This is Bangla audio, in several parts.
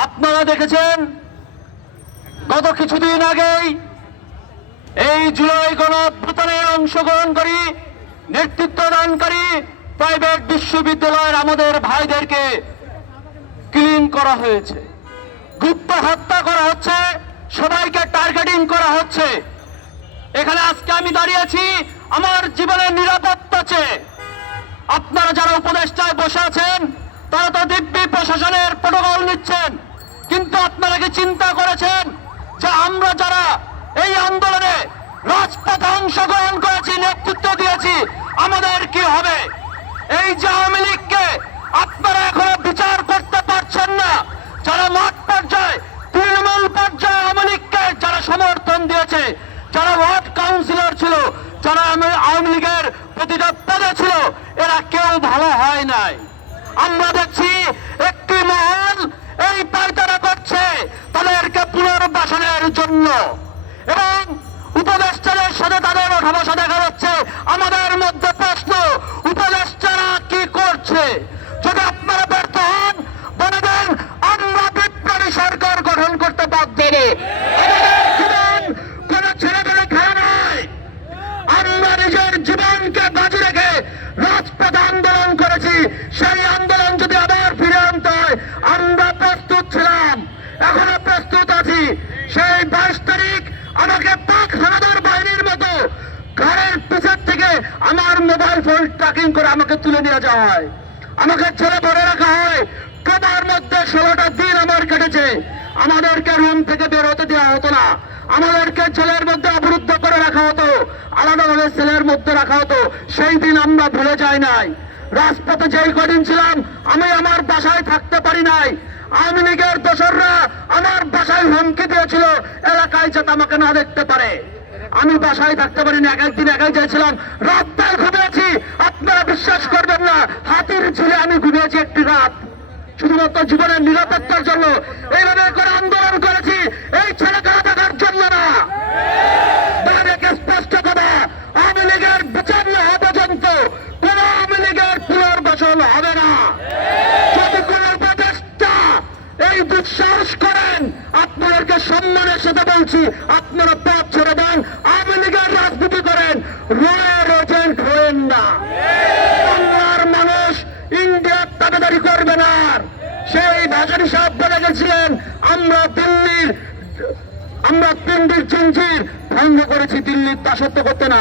আপনারা দেখেছেন গত কিছুদিন আগেই এই জুলাই গণঅভ্যুত্থানে অংশগ্রহণকারী নেতৃত্বদানকারী প্রাইভেট বিশ্ববিদ্যালয়ের আমাদের ভাইদেরকে ক্লিন করা হয়েছে, গুপ্ত হত্যা করা হচ্ছে, সবাইকে টার্গেটিং করা হচ্ছে। এখানে আজকে আমি দাঁড়িয়েছি আমার জীবনের নিরাপত্তা চেয়ে। আপনারা যারা উপদেষ্টায় বসে আছেন তারা তো দিব্যি প্রশাসনের প্রোটোকল নিচ্ছেন, কিন্তু আপনারা কি চিন্তা করেছেন যে আমরা যারা এই আন্দোলনে রাজপথে অংশগ্রহণ করেছি, নেতৃত্ব দিয়েছি, আমাদের কি হবে? এই যে আওয়ামী লীগকে আপনারা এখনো বিচার করতে পারছেন না, যারা মাঠ পর্যায়ে তৃণমূল পর্যায়ে আওয়ামী লীগকে যারা সমর্থন দিয়েছে, যারা ওয়ার্ড কাউন্সিলর ছিল, যারা আওয়ামী লীগের প্রতিটা পদে ছিল, এরা কেউ ভালো হয় নাই। আমরা দেখছি একটি মহল এই পায়তারা করছে তাদেরকে পুনর্বাসনের জন্য, এবং উপদেষ্টাদের সাথে তাদের ওঠা বসা দেখা যাচ্ছে। আমাদের মধ্যে প্রশ্ন, উপদেষ্টারা কি করছে? যদি আপনারা ব্যর্থ হন, বলে দেন আমরা বিপ্লবী সরকার গঠন করতে বাধ্য হব। কোন ছেলেমেয়ে খেলা নয়, আমরা নিজের জীবনকে বাজি রেখে রাজপথ আন্দোলন করেছি। সেই আন্দোলন যদি আবার ফিরে আনতে হয়, আমরা প্রস্তুত ছিলাম, এখনো প্রস্তুত আছি। সেই 22 তারিখ আমাকে পাক হানাদার বাহিনীর মতো ঘরের পিছন থেকে আমার মোবাইল ফোন ট্র্যাকিং করে আমাকে তুলে নিয়ে যাওয়া হয়, আমাকে ছেলে ধরে রাখা হয়। কোমার মধ্যে 16টা দিন আমার কেটেছে। আমাদেরকে রুম থেকে বের হতে দেওয়া হতো না, আমাদেরকে জেলের মধ্যে অবরুদ্ধ করে রাখা হতো, আলাদাভাবে সেলের মধ্যে রাখা হতো। সেই দিন আমরা ভুলে যাই নাই। রাজপথে যেই কদিন ছিলাম আমি আমার বাসায় থাকতে পারি নাই। আওয়ামী লীগের দোসররা আমার বাসায় হুমকি দিয়েছিল এলাকায় যাতে আমাকে না দেখতে পারে। আমি বাসায় থাকতে পারিনি, এক একদিন একাই যাইছিলাম, রাতটাই ঘুমিয়েছি। আপনারা বিশ্বাস করবেন না, হাতির ঝিলে আমি ঘুমিয়েছি একটি রাত, শুধুমাত্র জীবনের নিরাপত্তার জন্য। এইভাবে করে আন্দোলন করেছি, এই ছেলেখেলা দেখার জন্য না। স্পষ্ট কথা, আওয়ামী লীগের বিচার না হওয়া পর্যন্ত কোন আওয়ামী লীগের পুনর্বাসন হবে না। যদি কোন উপদেষ্টা এই দুঃসাহস করেন, আপনাদেরকে সম্মানের সাথে বলছি, আপনারা পথ ছেড়ে দেন, আওয়ামী লীগের রাজনীতি করেন, রয়ের এজেন্ট হয়েন না। বাংলার মানুষ ইন্ডিয়ার দাবিদারি করবে না। সেই ভাসানী সাহেব বলে গেছিলেন আমরা দিল্লির জিনজির ভঙ্গ করেছি, দিল্লির দাসত্ব করতে না।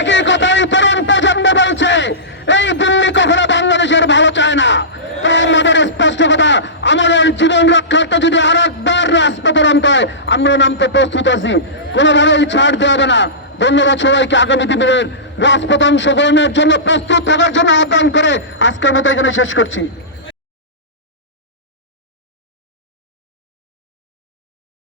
একই কথাই তরুণ প্রজন্ম বলছে, এই দিল্লি কখনো বাংলাদেশের ভালো চায় না। তো আমাদের স্পষ্ট কথা, আমাদের জীবন রক্ষার্থে যদি আর একবার রাজপথে নামতে হয়, আমরা নামতে প্রস্তুত আছি, কোনোভাবেই ছাড় দেওয়া হবে না। ধন্যবাদ সবাইকে। আগামী দিনের রাজপথ অংশগ্রহণের জন্য প্রস্তুত থাকার জন্য আহ্বান করে আজকের মতো এখানে শেষ করছি।